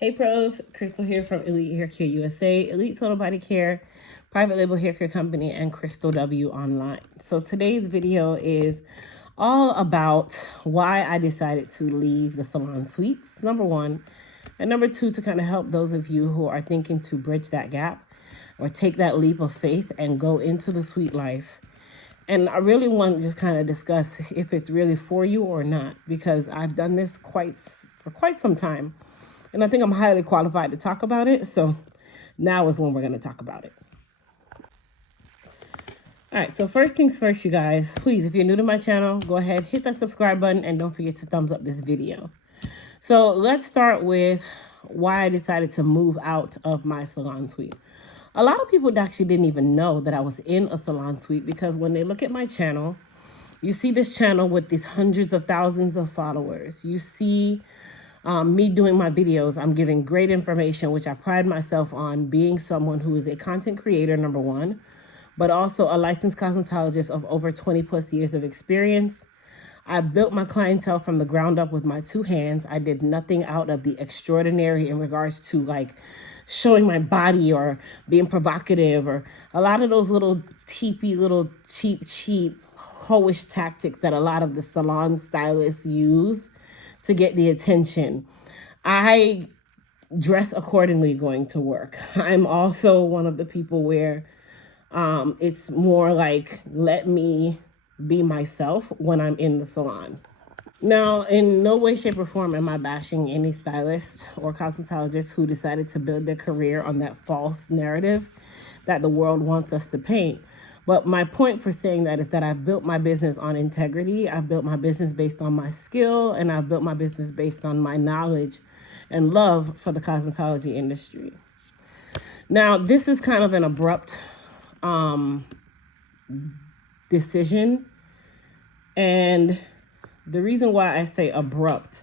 Hey pros, Crystal here from Elite Hair Care USA, Elite Total Body Care, private label hair care company, and Crystal W online. So today's video is all about why I decided to leave the salon suites, number one, and number two, to kind of help those of you who are thinking to bridge that gap or take that leap of faith and go into the suite life. And I really want to just kind of discuss if it's really for you or not, because I've done this for quite some time. And I think I'm highly qualified to talk about it. So now is when we're going to talk about it. All right, so first things first, you guys, please, if you're new to my channel, go ahead, hit that subscribe button, and don't forget to thumbs up this video. So let's start with why I decided to move out of my salon suite. A lot of people actually didn't even know that I was in a salon suite, because when they look at my channel, you see this channel with these hundreds of thousands of followers. You see me doing my videos. I'm giving great information, which I pride myself on being someone who is a content creator, number one, but also a licensed cosmetologist of over 20 plus years of experience. I built my clientele from the ground up with my two hands. I did nothing out of the extraordinary in regards to like showing my body or being provocative or a lot of those little teepy, little cheap, hoish tactics that a lot of the salon stylists use to get the attention. I dress accordingly going to work. I'm also one of the people where it's more like, let me be myself when I'm in the salon. Now, in no way, shape, or form am I bashing any stylist or cosmetologist who decided to build their career on that false narrative that the world wants us to paint. But my point for saying that is that I've built my business on integrity. I've built my business based on my skill, and I've built my business based on my knowledge and love for the cosmetology industry. Now, this is kind of an abrupt decision. And the reason why I say abrupt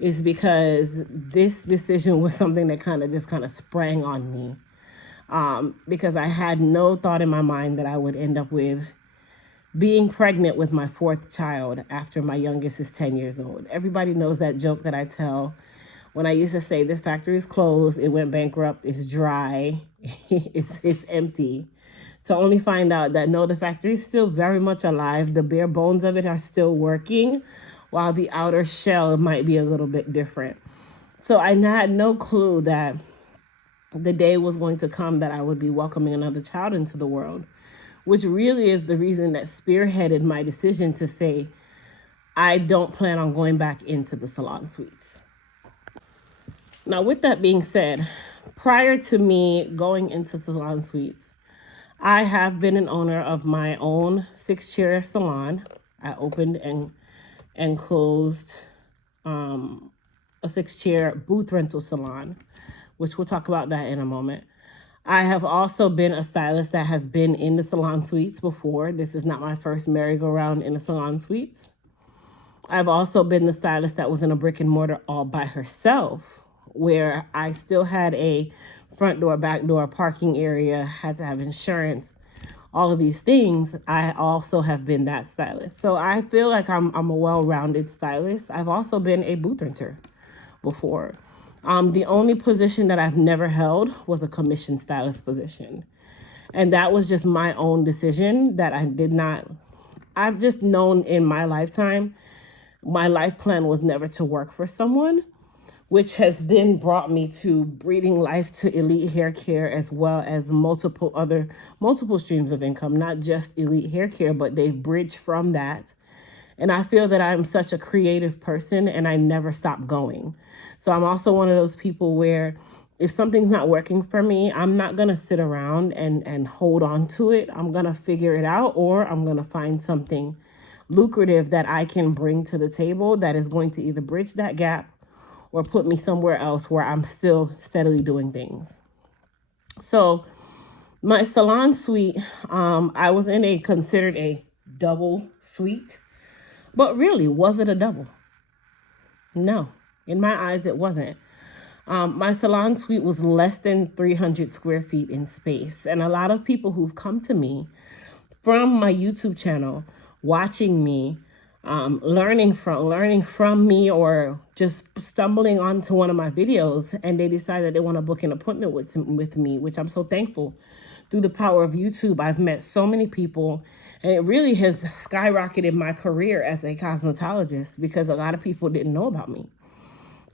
is because this decision was something that kind of sprang on me. Because I had no thought in my mind that I would end up with being pregnant with my fourth child after my youngest is 10 years old. Everybody knows that joke that I tell when I used to say, this factory is closed, it went bankrupt, it's dry, it's empty, to only find out that no, the factory is still very much alive. The bare bones of it are still working, while the outer shell might be a little bit different. So I had no clue that the day was going to come that I would be welcoming another child into the world, which really is the reason that spearheaded my decision to say, I don't plan on going back into the salon suites. Now, with that being said, prior to me going into salon suites, I have been an owner of my own 6-chair salon. I opened and closed a 6-chair booth rental salon, which we'll talk about that in a moment. I have also been a stylist that has been in the salon suites before. This is not my first merry-go-round in the salon suites. I've also been the stylist that was in a brick and mortar all by herself, where I still had a front door, back door, parking area, had to have insurance, all of these things. I also have been that stylist. So I feel like I'm a well-rounded stylist. I've also been a booth renter before. The only position that I've never held was a commission stylist position. And that was just my own decision that I've just known in my lifetime, my life plan was never to work for someone, which has then brought me to breathing life to Elite Hair Care, as well as multiple streams of income, not just Elite Hair Care, but they've bridged from that. And I feel that I'm such a creative person and I never stop going. So I'm also one of those people where if something's not working for me, I'm not going to sit around and hold on to it. I'm going to figure it out, or I'm going to find something lucrative that I can bring to the table that is going to either bridge that gap or put me somewhere else where I'm still steadily doing things. So my salon suite, I was in considered a double suite. But really, was it a double? No, in my eyes, it wasn't. My salon suite was less than 300 square feet in space. And a lot of people who've come to me from my YouTube channel, watching me, learning from me, or just stumbling onto one of my videos, and they decided they want to book an appointment with me, which I'm so thankful. Through the power of YouTube, I've met so many people, and it really has skyrocketed my career as a cosmetologist because a lot of people didn't know about me.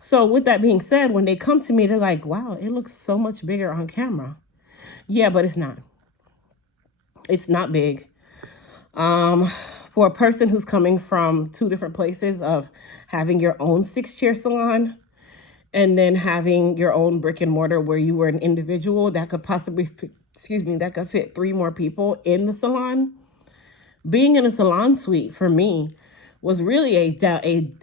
So with that being said, when they come to me, they're like, wow, it looks so much bigger on camera. Yeah, but it's not. It's not big. For a person who's coming from two different places of having your own 6-chair salon and then having your own brick and mortar where you were an individual that could possibly, that could fit 3 more people in the salon. Being in a salon suite for me was really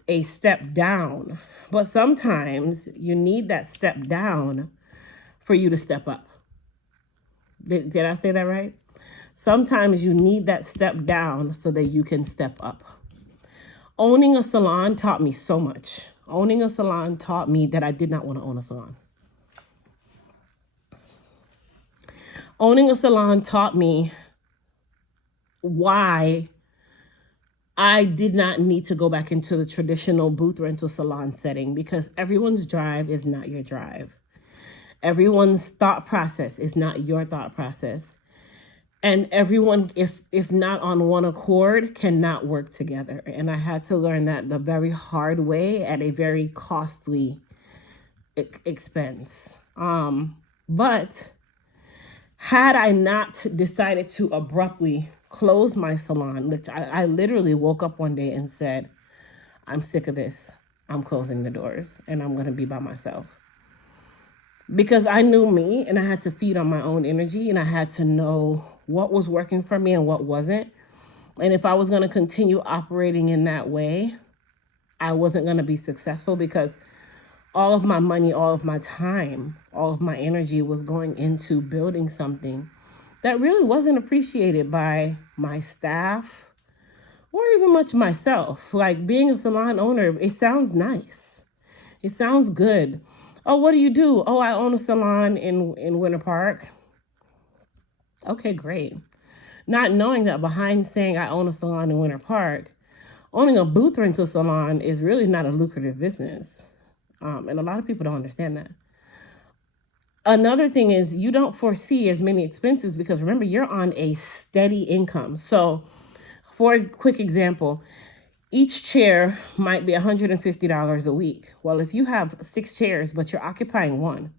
a step down. But sometimes you need that step down for you to step up. Did I say that right? Sometimes you need that step down so that you can step up. Owning a salon taught me so much. Owning a salon taught me that I did not want to own a salon. Owning a salon taught me why I did not need to go back into the traditional booth rental salon setting, because everyone's drive is not your drive. Everyone's thought process is not your thought process. And everyone, if not on one accord, cannot work together. And I had to learn that the very hard way at a very costly expense. But had I not decided to abruptly close my salon, which I literally woke up one day and said, I'm sick of this. I'm closing the doors and I'm going to be by myself. Because I knew me and I had to feed on my own energy, and I had to know what was working for me and what wasn't. And if I was going to continue operating in that way, I wasn't going to be successful, because all of my money, all of my time, all of my energy was going into building something that really wasn't appreciated by my staff or even much myself. Like, being a salon owner, it sounds nice. It sounds good. Oh, what do you do? Oh, I own a salon in Winter Park. Okay, great. Not knowing that behind saying I own a salon in Winter Park, owning a booth rental salon is really not a lucrative business. And a lot of people don't understand that. Another thing is, you don't foresee as many expenses because, remember, you're on a steady income. So for a quick example, each chair might be $150 a week. Well, if you have 6 chairs, but you're occupying one,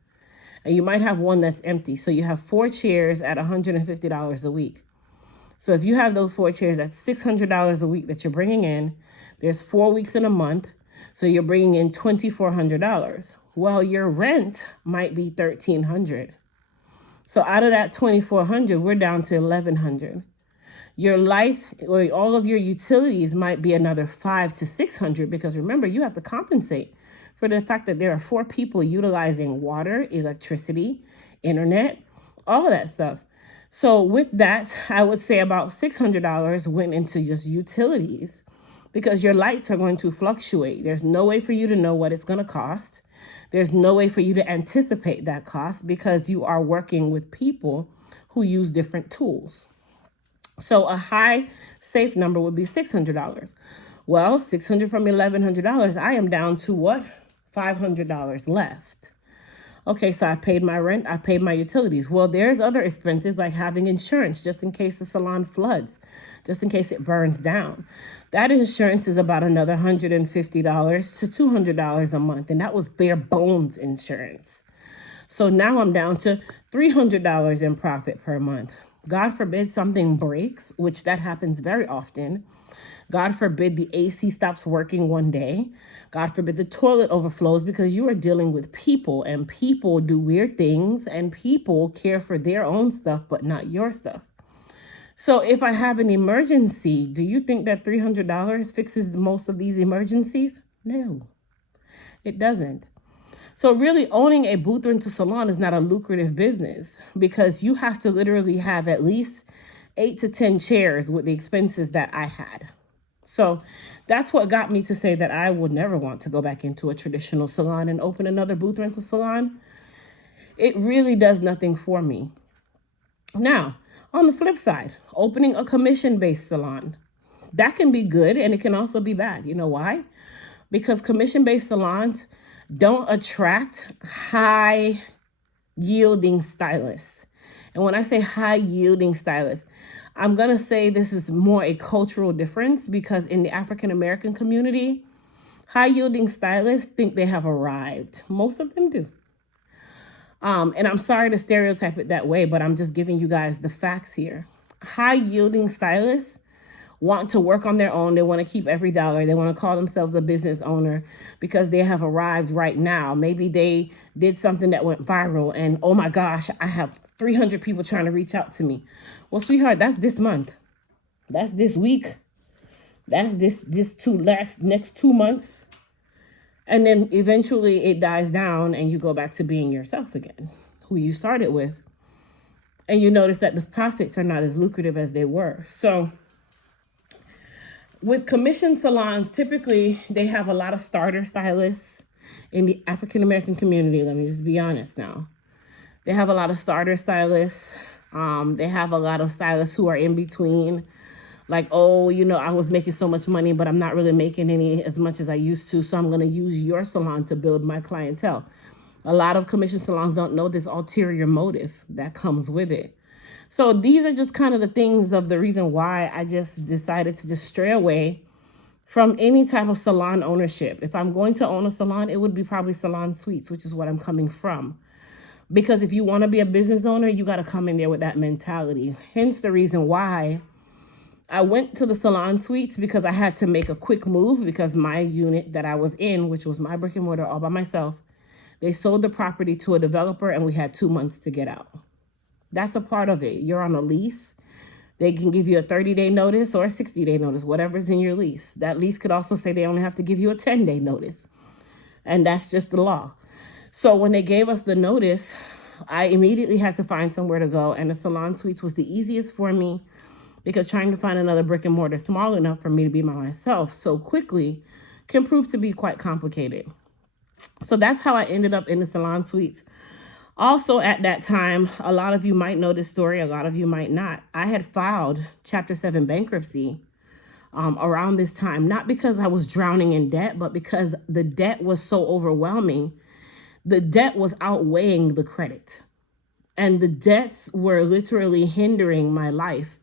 and you might have one that's empty, so you have 4 chairs at $150 a week. So if you have those 4 chairs, that's $600 a week that you're bringing in. There's 4 weeks in a month, so you're bringing in $2,400. Well, your rent might be $1,300. So out of that $2,400, we're down to $1,100. Your lights or all of your utilities might be another $500 to $600, because remember, you have to compensate for the fact that there are 4 people utilizing water, electricity, internet, all of that stuff. So with that, I would say about $600 went into just utilities, because your lights are going to fluctuate. There's no way for you to know what it's going to cost. There's no way for you to anticipate that cost, because you are working with people who use different tools. So a high safe number would be $600. Well, $600 from $1,100, I am down to what? $500 left. Okay, so I paid my rent, I paid my utilities. Well, there's other expenses like having insurance just in case the salon floods, just in case it burns down. That insurance is about another $150 to $200 a month, and that was bare bones insurance. So now I'm down to $300 in profit per month. God forbid something breaks, which that happens very often. God forbid the AC stops working one day. God forbid the toilet overflows, because you are dealing with people, and people do weird things, and people care for their own stuff, but not your stuff. So if I have an emergency, do you think that $300 fixes most of these emergencies? No, it doesn't. So really, owning a booth rental salon is not a lucrative business, because you have to literally have at least 8 to 10 chairs with the expenses that I had. So that's what got me to say that I would never want to go back into a traditional salon and open another booth rental salon. It really does nothing for me. Now, on the flip side, opening a commission-based salon. That can be good and it can also be bad. You know why? Because commission-based salons don't attract high yielding stylists. And when I say high yielding stylists, I'm going to say this is more a cultural difference, because in the African American community, high yielding stylists think they have arrived. Most of them do. And I'm sorry to stereotype it that way, but I'm just giving you guys the facts here. High yielding stylists want to work on their own. They want to keep every dollar. They want to call themselves a business owner because they have arrived right now. Maybe they did something that went viral and, oh my gosh, I have 300 people trying to reach out to me. Well, sweetheart, that's this month. That's this week. That's next 2 months. And then eventually it dies down and you go back to being yourself again, who you started with. And you notice that the profits are not as lucrative as they were. So with commission salons, typically they have a lot of starter stylists in the African American community. Let me just be honest now. They have a lot of starter stylists. They have a lot of stylists who are in between. Like, oh, I was making so much money, but I'm not really making any as much as I used to. So I'm going to use your salon to build my clientele. A lot of commission salons don't know this ulterior motive that comes with it. So these are just kind of the things of the reason why I just decided to just stray away from any type of salon ownership. If I'm going to own a salon, it would be probably salon suites, which is what I'm coming from. Because if you want to be a business owner, you got to come in there with that mentality. Hence the reason why I went to the salon suites, because I had to make a quick move, because my unit that I was in, which was my brick and mortar all by myself, they sold the property to a developer and we had 2 months to get out. That's a part of it. You're on a lease. They can give you a 30-day notice or a 60-day notice, whatever's in your lease. That lease could also say they only have to give you a 10-day notice. And that's just the law. So when they gave us the notice, I immediately had to find somewhere to go. And the salon suites was the easiest for me, because trying to find another brick and mortar small enough for me to be by myself so quickly can prove to be quite complicated. So that's how I ended up in the salon suites. Also at that time, a lot of you might know this story, a lot of you might not. I had filed Chapter 7 bankruptcy around this time, not because I was drowning in debt, but because the debt was so overwhelming. The debt was outweighing the credit. And the debts were literally hindering my life,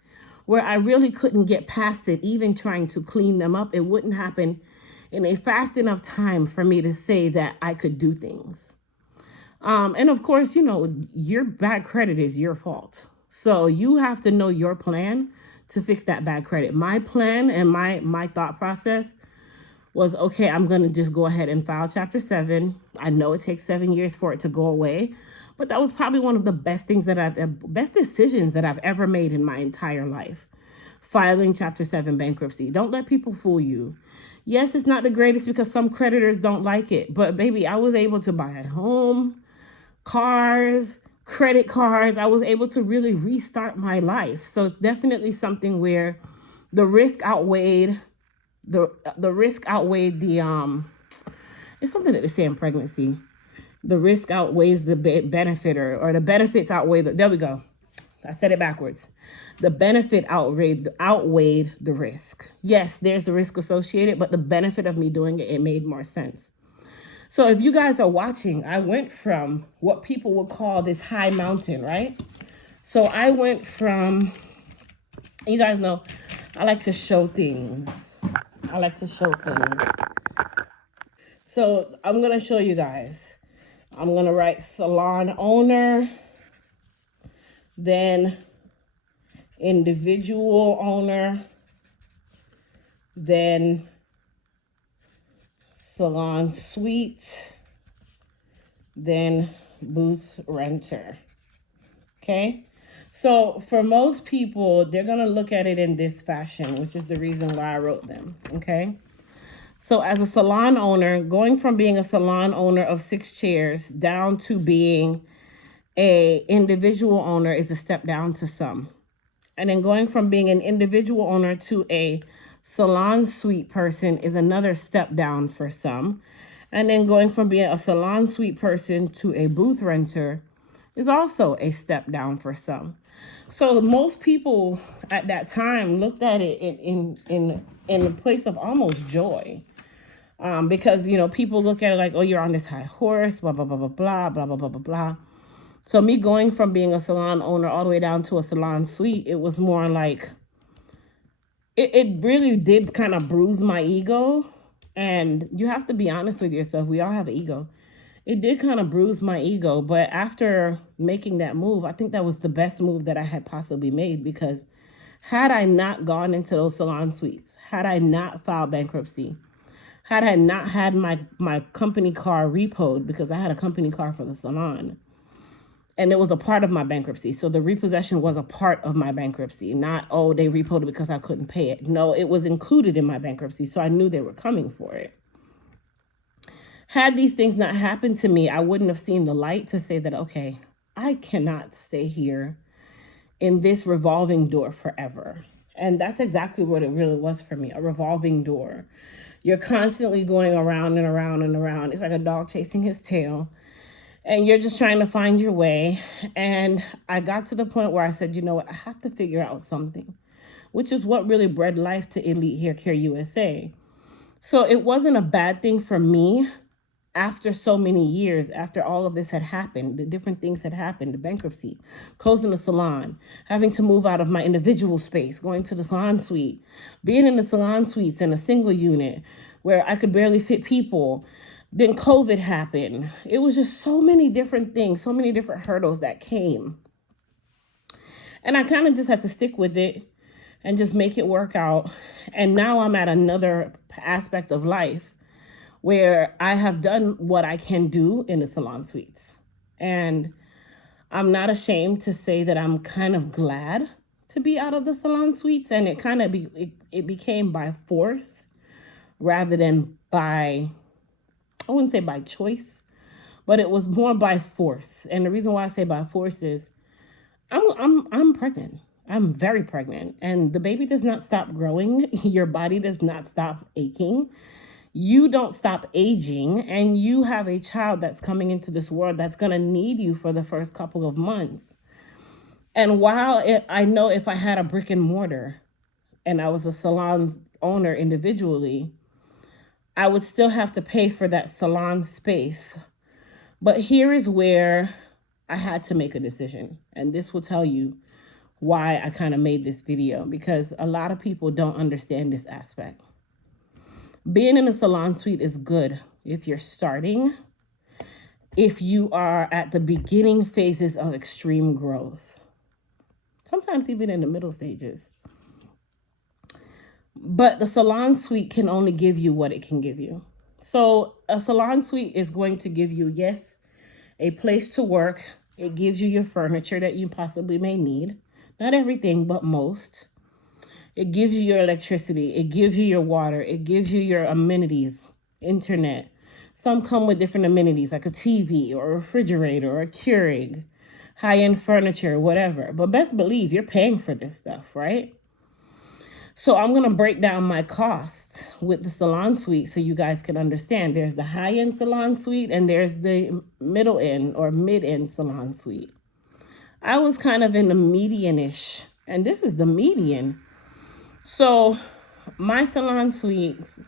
where I really couldn't get past it, even trying to clean them up. It wouldn't happen in a fast enough time for me to say that I could do things. And of course, your bad credit is your fault. So you have to know your plan to fix that bad credit. My plan and my thought process was, okay, I'm going to just go ahead and file Chapter 7. I know it takes 7 years for it to go away, but that was probably one of the best decisions that I've ever made in my entire life. Filing Chapter 7 bankruptcy. Don't let people fool you. Yes, it's not the greatest because some creditors don't like it, but baby, I was able to buy a home, cars, credit cards. I was able to really restart my life. So it's definitely something where the risk outweighed the it's something that they say in pregnancy. The risk outweighs the benefit, or the benefits outweigh there we go. I said it backwards. The benefit outweighed the risk. Yes, there's a risk associated, but the benefit of me doing it made more sense. So if you guys are watching, I went from what people would call this high mountain, right? So I went from, you guys know, I like to show things. So I'm going to show you guys. I'm going to write salon owner, then individual owner, then salon suite, then booth renter. Okay, so for most people, they're going to look at it in this fashion, which is the reason why I wrote them. Okay, so as a salon owner, going from being a salon owner of 6 chairs down to being a individual owner is a step down to some. And then going from being an individual owner to a salon suite person is another step down for some. And then going from being a salon suite person to a booth renter is also a step down for some. So most people at that time looked at it in a place of almost joy. Because, people look at it like, oh, you're on this high horse, blah, blah, blah, blah, blah, blah, blah, blah, blah, blah. So me going from being a salon owner all the way down to a salon suite, it was more like, it really did kind of bruise my ego. And you have to be honest with yourself. We all have an ego. It did kind of bruise my ego. But after making that move, I think that was the best move that I had possibly made, because had I not gone into those salon suites, had I not filed bankruptcy, had I not had my company car repoed, because I had a company car for the salon, and it was a part of my bankruptcy. So the repossession was a part of my bankruptcy, not, oh, they repoed it because I couldn't pay it. No, it was included in my bankruptcy. So I knew they were coming for it. Had these things not happened to me, I wouldn't have seen the light to say that, okay, I cannot stay here in this revolving door forever. And that's exactly what it really was for me, a revolving door. You're constantly going around and around and around. It's like a dog chasing his tail. And you're just trying to find your way. And I got to the point where I said, you know what, I have to figure out something, which is what really bred life to Elite Hair Care USA. So it wasn't a bad thing for me after so many years, after all of this had happened, the different things had happened, the bankruptcy, closing the salon, having to move out of my individual space, going to the salon suite, being in the salon suites in a single unit where I could barely fit people. Then COVID happened. It was just so many different things, so many different hurdles that came. And I kind of just had to stick with it and just make it work out. And now I'm at another aspect of life where I have done what I can do in the salon suites. And I'm not ashamed to say that I'm kind of glad to be out of the salon suites. And it kind of it became by force rather than by, I wouldn't say by choice, but it was more by force. And the reason why I say by force is I'm pregnant. I'm very pregnant, and the baby does not stop growing. Your body does not stop aching. You don't stop aging, and you have a child that's coming into this world that's going to need you for the first couple of months. And while I know if I had a brick and mortar and I was a salon owner individually, I would still have to pay for that salon space. But here is where I had to make a decision. And this will tell you why I kind of made this video, because a lot of people don't understand this aspect. Being in a salon suite is good if you're starting, if you are at the beginning phases of extreme growth, sometimes even in the middle stages. But the salon suite can only give you what it can give you. So a salon suite is going to give you, yes, a place to work. It gives you your furniture that you possibly may need. Not everything, but most. It gives you your electricity. It gives you your water. It gives you your amenities, internet. Some come with different amenities like a TV or a refrigerator or a Keurig, high-end furniture, whatever. But best believe you're paying for this stuff, right? So I'm going to break down my costs with the salon suite so you guys can understand. There's the high-end salon suite and there's the middle-end or mid-end salon suite. I was kind of in the median-ish, and this is the median. So my salon suites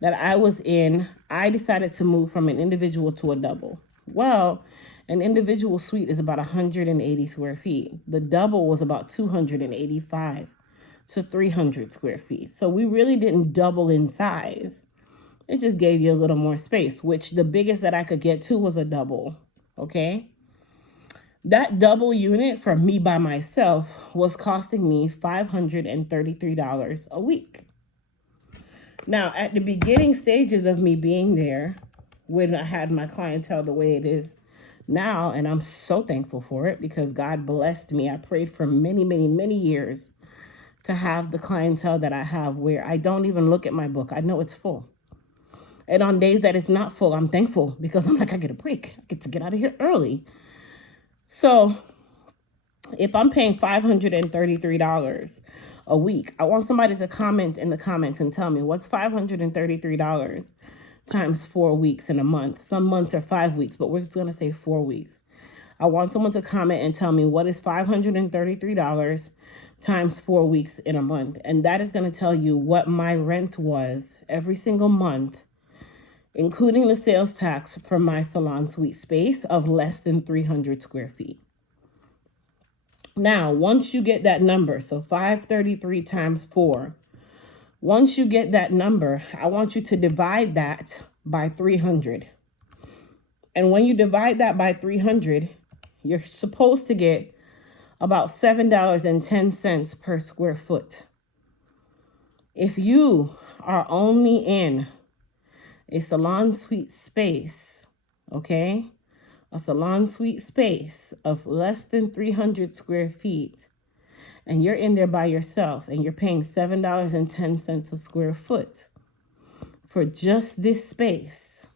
that I was in, I decided to move from an individual to a double. Well, an individual suite is about 180 square feet. The double was about 285 to 300 square feet. So we really didn't double in size. It just gave you a little more space, which the biggest that I could get to was a double, okay? That double unit for me by myself was costing me $533 a week. Now, at the beginning stages of me being there, when I had my clientele the way it is now, and I'm so thankful for it because God blessed me. I prayed for many, many, many years to have the clientele that I have where I don't even look at my book. I know it's full. And on days that it's not full, I'm thankful because I'm like, I get a break. I get to get out of here early. So if I'm paying $533 a week, I want somebody to comment in the comments and tell me what's $533 times 4 weeks in a month. Some months are 5 weeks, but we're just going to say 4 weeks. I want someone to comment and tell me what is $533 times 4 weeks in a month. And that is going to tell you what my rent was every single month, including the sales tax for my salon suite space of less than 300 square feet. Now, once you get that number, so 533 times 4, once you get that number, I want you to divide that by 300. And when you divide that by 300, you're supposed to get about $7.10 per square foot. If you are only in a salon suite space, okay, a salon suite space of less than 300 square feet, and you're in there by yourself and you're paying $7.10 a square foot for just this space,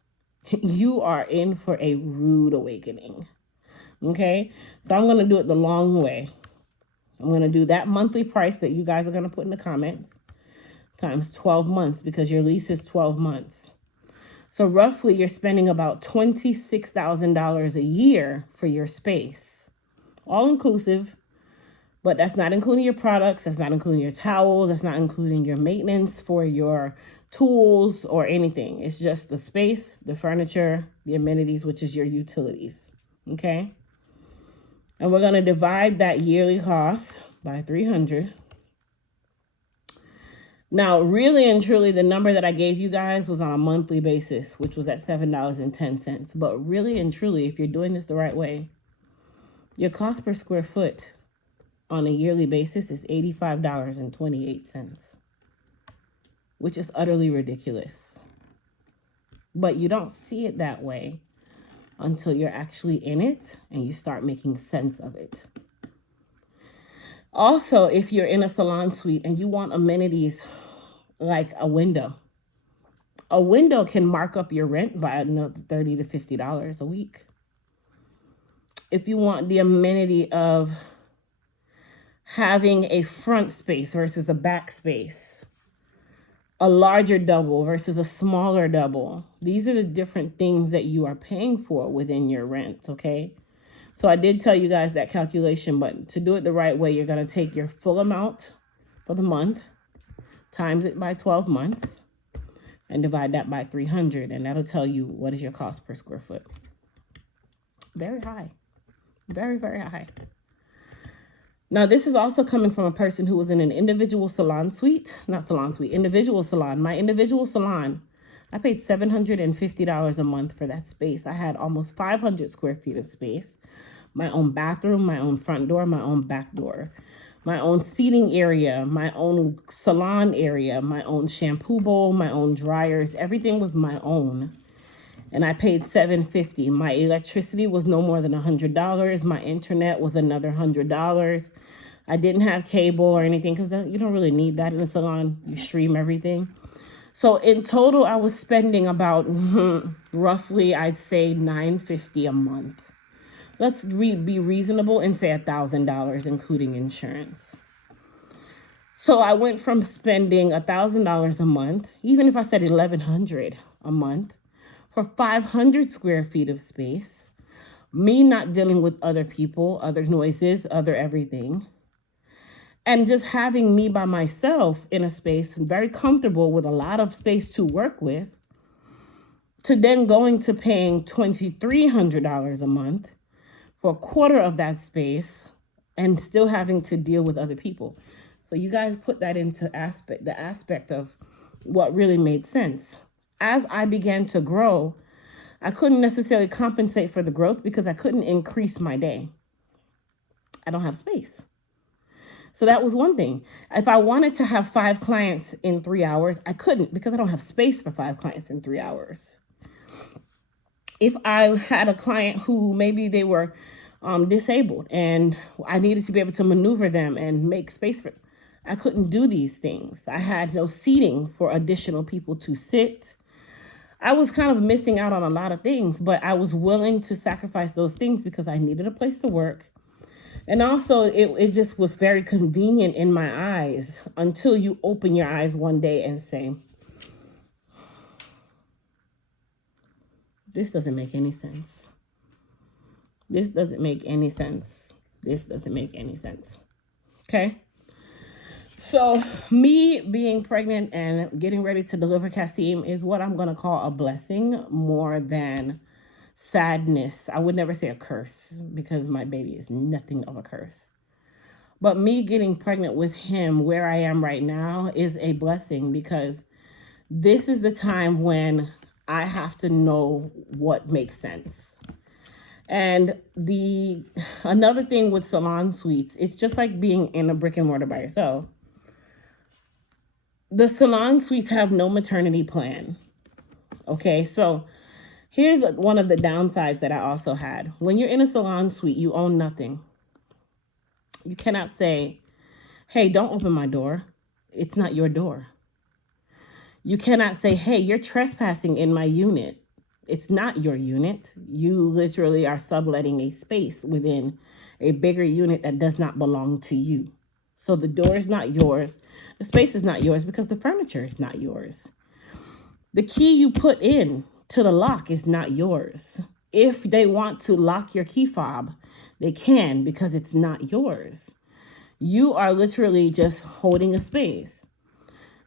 you are in for a rude awakening. Okay, so I'm going to do it the long way. I'm going to do that monthly price that you guys are going to put in the comments times 12 months, because your lease is 12 months. So roughly you're spending about $26,000 a year for your space, all inclusive, but that's not including your products. That's not including your towels. That's not including your maintenance for your tools or anything. It's just the space, the furniture, the amenities, which is your utilities. Okay. And we're going to divide that yearly cost by 300. Now, really and truly, the number that I gave you guys was on a monthly basis, which was at $7.10. But really and truly, if you're doing this the right way, your cost per square foot on a yearly basis is $85.28, which is utterly ridiculous. But you don't see it that way until you're actually in it and you start making sense of it. Also, if you're in a salon suite and you want amenities like a window can mark up your rent by another $30 to $50 a week. If you want the amenity of having a front space versus a back space, a larger double versus a smaller double, these are the different things that you are paying for within your rent, okay? So I did tell you guys that calculation, but to do it the right way, you're going to take your full amount for the month, times it by 12 months, and divide that by 300, and that'll tell you what is your cost per square foot. Very high. Very, very high. Now, this is also coming from a person who was in an individual salon suite, individual salon. My individual salon, I paid $750 a month for that space. I had almost 500 square feet of space, my own bathroom, my own front door, my own back door, my own seating area, my own salon area, my own shampoo bowl, my own dryers. Everything was my own. And I paid $750. My electricity was no more than $100. My internet was another $100. I didn't have cable or anything because you don't really need that in a salon. You stream everything. So in total, I was spending about roughly, I'd say $950 a month. Let's be reasonable and say $1,000, including insurance. So I went from spending $1,000 a month, even if I said $1,100 a month, for 500 square feet of space, me not dealing with other people, other noises, other everything, and just having me by myself in a space, very comfortable with a lot of space to work with, to then going to paying $2,300 a month for a quarter of that space and still having to deal with other people. So you guys put that into the aspect of what really made sense. As I began to grow, I couldn't necessarily compensate for the growth because I couldn't increase my day. I don't have space. So that was one thing. If I wanted to have 5 clients in 3 hours, I couldn't because I don't have space for 5 clients in 3 hours. If I had a client who maybe they were disabled and I needed to be able to maneuver them and make space for them, I couldn't do these things. I had no seating for additional people to sit. I was kind of missing out on a lot of things, but I was willing to sacrifice those things because I needed a place to work. And also, it just was very convenient in my eyes until you open your eyes one day and say, this doesn't make any sense. This doesn't make any sense. This doesn't make any sense. Okay? So, me being pregnant and getting ready to deliver Kasim is what I'm going to call a blessing more than sadness. I would never say a curse because my baby is nothing of a curse. But me getting pregnant with him where I am right now is a blessing because this is the time when I have to know what makes sense. And another thing with salon suites, it's just like being in a brick and mortar by yourself. The salon suites have no maternity plan. Okay, so here's one of the downsides that I also had. When you're in a salon suite, you own nothing. You cannot say, hey, don't open my door. It's not your door. You cannot say, hey, you're trespassing in my unit. It's not your unit. You literally are subletting a space within a bigger unit that does not belong to you. So the door is not yours. The space is not yours because the furniture is not yours. The key you put in to the lock is not yours. If they want to lock your key fob, they can because it's not yours. You are literally just holding a space.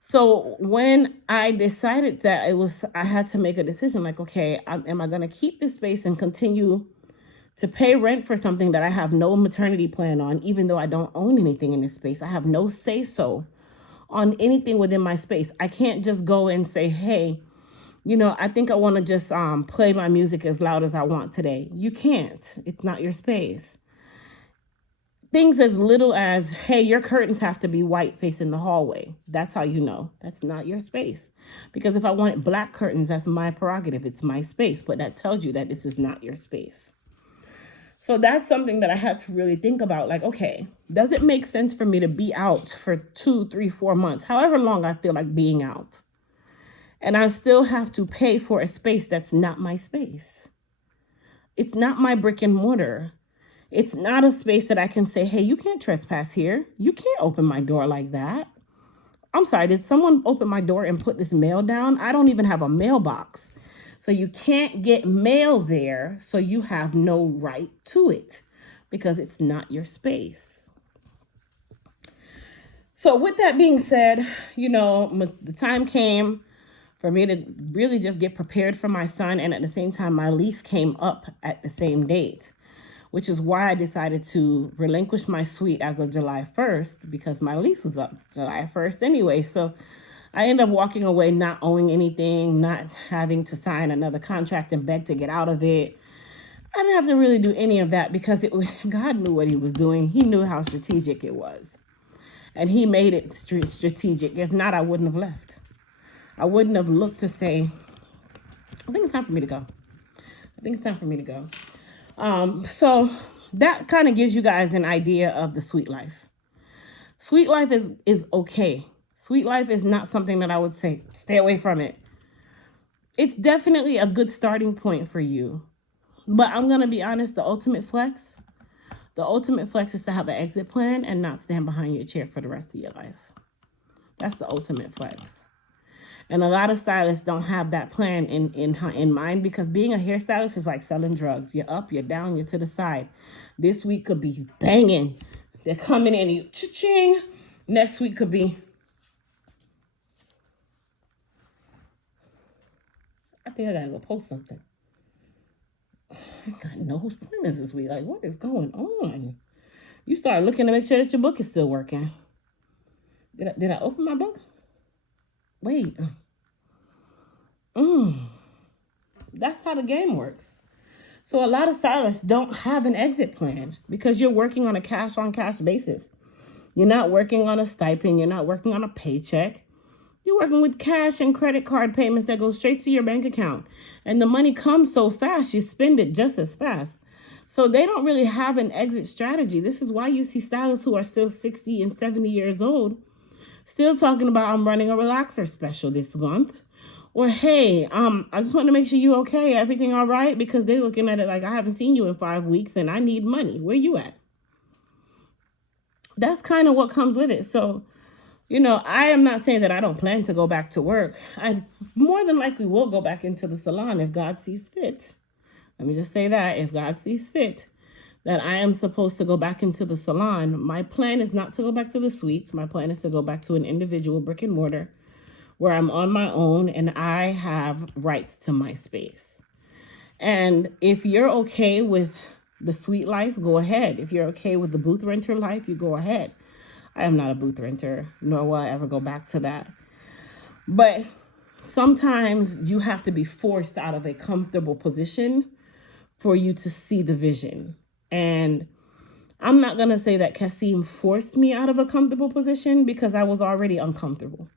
So when I decided that I had to make a decision like, okay, am I going to keep this space and continue to pay rent for something that I have no maternity plan on, even though I don't own anything in this space? I have no say-so on anything within my space. I can't just go and say, hey, I think I want to just play my music as loud as I want today. You can't. It's not your space. Things as little as, hey, your curtains have to be white facing the hallway. That's how you know. That's not your space. Because if I wanted black curtains, that's my prerogative. It's my space. But that tells you that this is not your space. So that's something that I had to really think about. Like, okay, does it make sense for me to be out for 2, 3, 4 months, however long I feel like being out? And I still have to pay for a space that's not my space. It's not my brick and mortar. It's not a space that I can say, hey, you can't trespass here. You can't open my door like that. I'm sorry, did someone open my door and put this mail down? I don't even have a mailbox. So you can't get mail there, so you have no right to it because it's not your space. So with that being said, the time came for me to really just get prepared for my son. And at the same time, my lease came up at the same date, which is why I decided to relinquish my suite as of July 1st because my lease was up July 1st anyway. So I ended up walking away, not owing anything, not having to sign another contract and beg to get out of it. I didn't have to really do any of that because God knew what he was doing. He knew how strategic it was. And he made it strategic. If not, I wouldn't have left. I wouldn't have looked to say, I think it's time for me to go. So that kind of gives you guys an idea of the sweet life. Sweet life is okay. Sweet life is not something that I would say, stay away from it. It's definitely a good starting point for you. But I'm going to be honest, the ultimate flex is to have an exit plan and not stand behind your chair for the rest of your life. That's the ultimate flex. And a lot of stylists don't have that plan in mind because being a hairstylist is like selling drugs. You're up, you're down, you're to the side. This week could be banging. They're coming in, you cha-ching. Next week could be, I think I gotta go post something. I got no appointments this week. Like, what is going on? You start looking to make sure that your book is still working. Did I open my book? Wait. That's how the game works. So a lot of stylists don't have an exit plan because you're working on a cash-on-cash basis. You're not working on a stipend. You're not working on a paycheck. You're working with cash and credit card payments that go straight to your bank account. And the money comes so fast, you spend it just as fast. So they don't really have an exit strategy. This is why you see stylists who are still 60 and 70 years old still talking about, I'm running a relaxer special this month. Or, hey, I just want to make sure you okay. Everything all right? Because they're looking at it like, I haven't seen you in 5 weeks and I need money. Where you at? That's kind of what comes with it. So, I am not saying that I don't plan to go back to work. I more than likely will go back into the salon if God sees fit. Let me just say that if God sees fit that I am supposed to go back into the salon, my plan is not to go back to the suites. My plan is to go back to an individual brick and mortar where I'm on my own and I have rights to my space. And if you're okay with the suite life, go ahead. If you're okay with the booth renter life, you go ahead. I am not a booth renter, nor will I ever go back to that. But sometimes you have to be forced out of a comfortable position for you to see the vision. And I'm not going to say that Kasim forced me out of a comfortable position because I was already uncomfortable.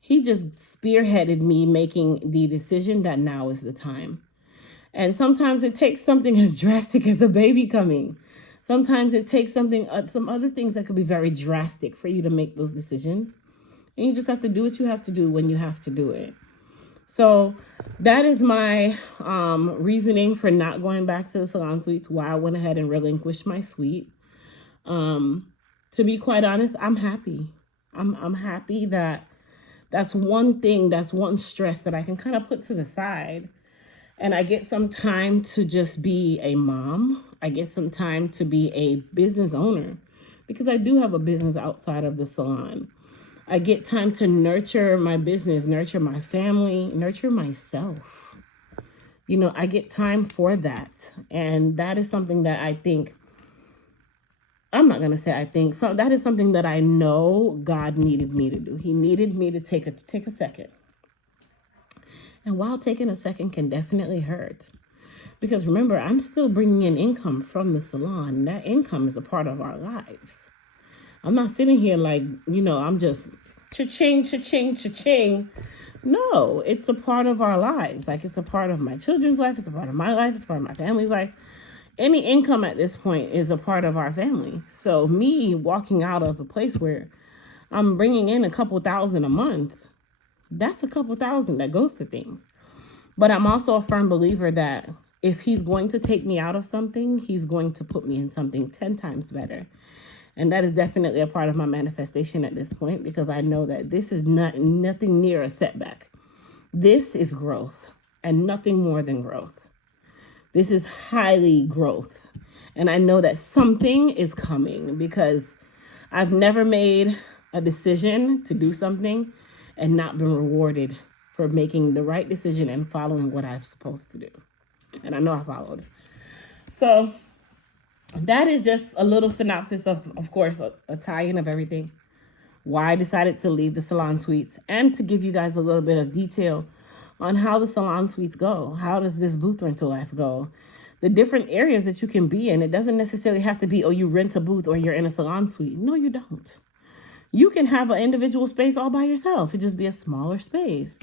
He just spearheaded me making the decision that now is the time. And sometimes it takes something as drastic as a baby coming. Sometimes it takes something, some other things that could be very drastic for you to make those decisions. And you just have to do what you have to do when you have to do it. So that is my reasoning for not going back to the salon suites, why I went ahead and relinquished my suite. To be quite honest, I'm happy. I'm happy that that's one thing, that's one stress that I can kind of put to the side. And I get some time to just be a mom. I get some time to be a business owner because I do have a business outside of the salon. I get time to nurture my business, nurture my family, nurture myself. You know, I get time for that. And that is something that I think, I'm not going to say I think, so that is something that I know God needed me to do. He needed me to take a second. And while taking a second can definitely hurt, because remember, I'm still bringing in income from the salon. That income is a part of our lives. I'm not sitting here like, you know, I'm just cha-ching, cha-ching, cha-ching. No, it's a part of our lives. Like, it's a part of my children's life. It's a part of my life. It's a part of my family's life. Any income at this point is a part of our family. So me walking out of a place where I'm bringing in a couple thousand a month, that's a couple thousand that goes to things. But I'm also a firm believer that if he's going to take me out of something, he's going to put me in something 10 times better. And that is definitely a part of my manifestation at this point, because I know that this is nothing near a setback. This is growth and nothing more than growth. This is highly growth. And I know that something is coming because I've never made a decision to do something and not been rewarded for making the right decision and following what I'm supposed to do. And I know I followed. So that is just a little synopsis of course, a tie-in of everything. Why I decided to leave the salon suites, and to give you guys a little bit of detail on how the salon suites go. How does this booth rental life go? The different areas that you can be in. It doesn't necessarily have to be, oh, you rent a booth or you're in a salon suite. No, you don't. You can have an individual space all by yourself. It just be a smaller space.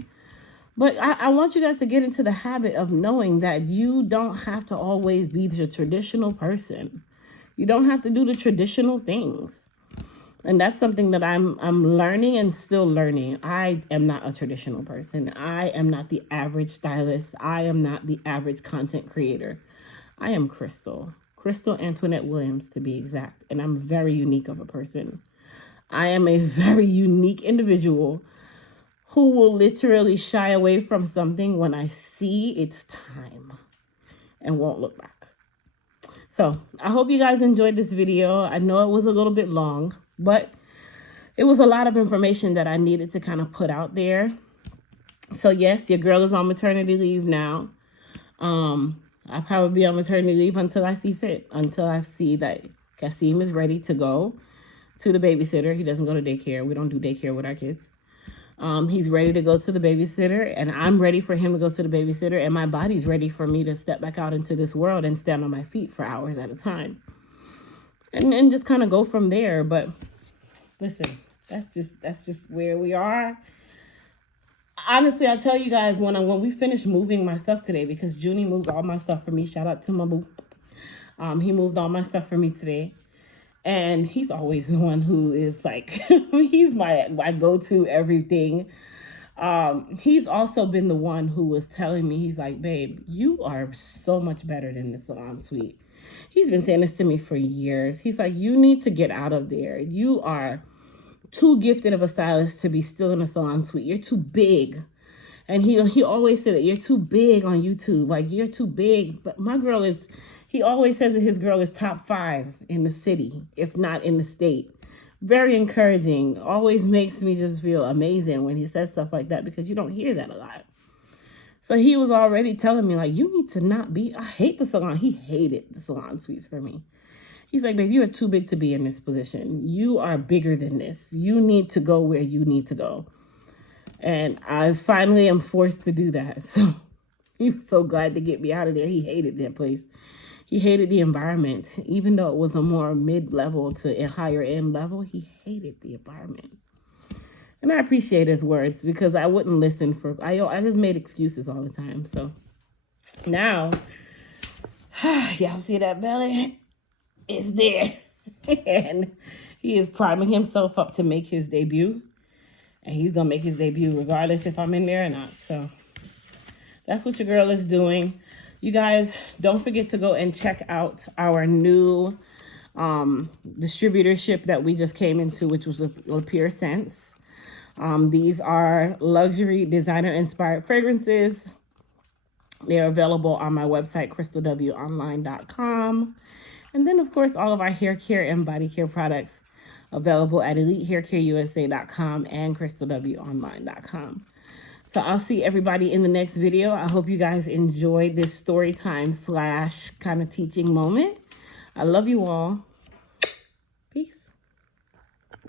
But I want you guys to get into the habit of knowing that you don't have to always be the traditional person. You don't have to do the traditional things. And that's something that I'm learning and still learning. I am not a traditional person. I am not the average stylist. I am not the average content creator. I am Crystal Antoinette Williams, to be exact. And I'm very unique of a person. I am a very unique individual who will literally shy away from something when I see it's time and won't look back. So I hope you guys enjoyed this video. I know it was a little bit long, but it was a lot of information that I needed to kind of put out there. So yes, your girl is on maternity leave now. I'll probably be on maternity leave until I see fit, until I see that Kasim is ready to go to the babysitter. He doesn't go to daycare. We don't do daycare with our kids. He's ready to go to the babysitter, and I'm ready for him to go to the babysitter, and my body's ready for me to step back out into this world and stand on my feet for hours at a time. And then just kind of go from there. But listen, that's just where we are. Honestly, I'll tell you guys, when we finish moving my stuff today, because Junie moved all my stuff for me. Shout out to my boo. He moved all my stuff for me today. And he's always the one who is like, he's my go-to everything. He's also been the one who was telling me, he's like, babe, you are so much better than the salon suite. He's been saying this to me for years. He's like, you need to get out of there. You are too gifted of a stylist to be still in a salon suite. You're too big. And he always said that you're too big on YouTube. Like, you're too big. But my girl is, he always says that his girl is top 5 in the city, if not in the state. Very encouraging. Always makes me just feel amazing when he says stuff like that, because you don't hear that a lot. So he was already telling me, like, you need to not be, I hate the salon. He hated the salon suites for me. He's like, babe, you are too big to be in this position. You are bigger than this. You need to go where you need to go. And I finally am forced to do that. So he was so glad to get me out of there. He hated that place. He hated the environment. Even though it was a more mid-level to a higher end level, he hated the environment. And I appreciate his words, because I wouldn't listen for, I just made excuses all the time. So now, y'all see that belly? It's there. And he is priming himself up to make his debut. And he's going to make his debut regardless if I'm in there or not. So that's what your girl is doing. You guys, don't forget to go and check out our new distributorship that we just came into, which was Pure Scents. These are luxury designer-inspired fragrances. They're available on my website, crystalwonline.com. And then, of course, all of our hair care and body care products available at elitehaircareusa.com and crystalwonline.com. So I'll see everybody in the next video. I hope you guys enjoyed this story time / kind of teaching moment. I love you all.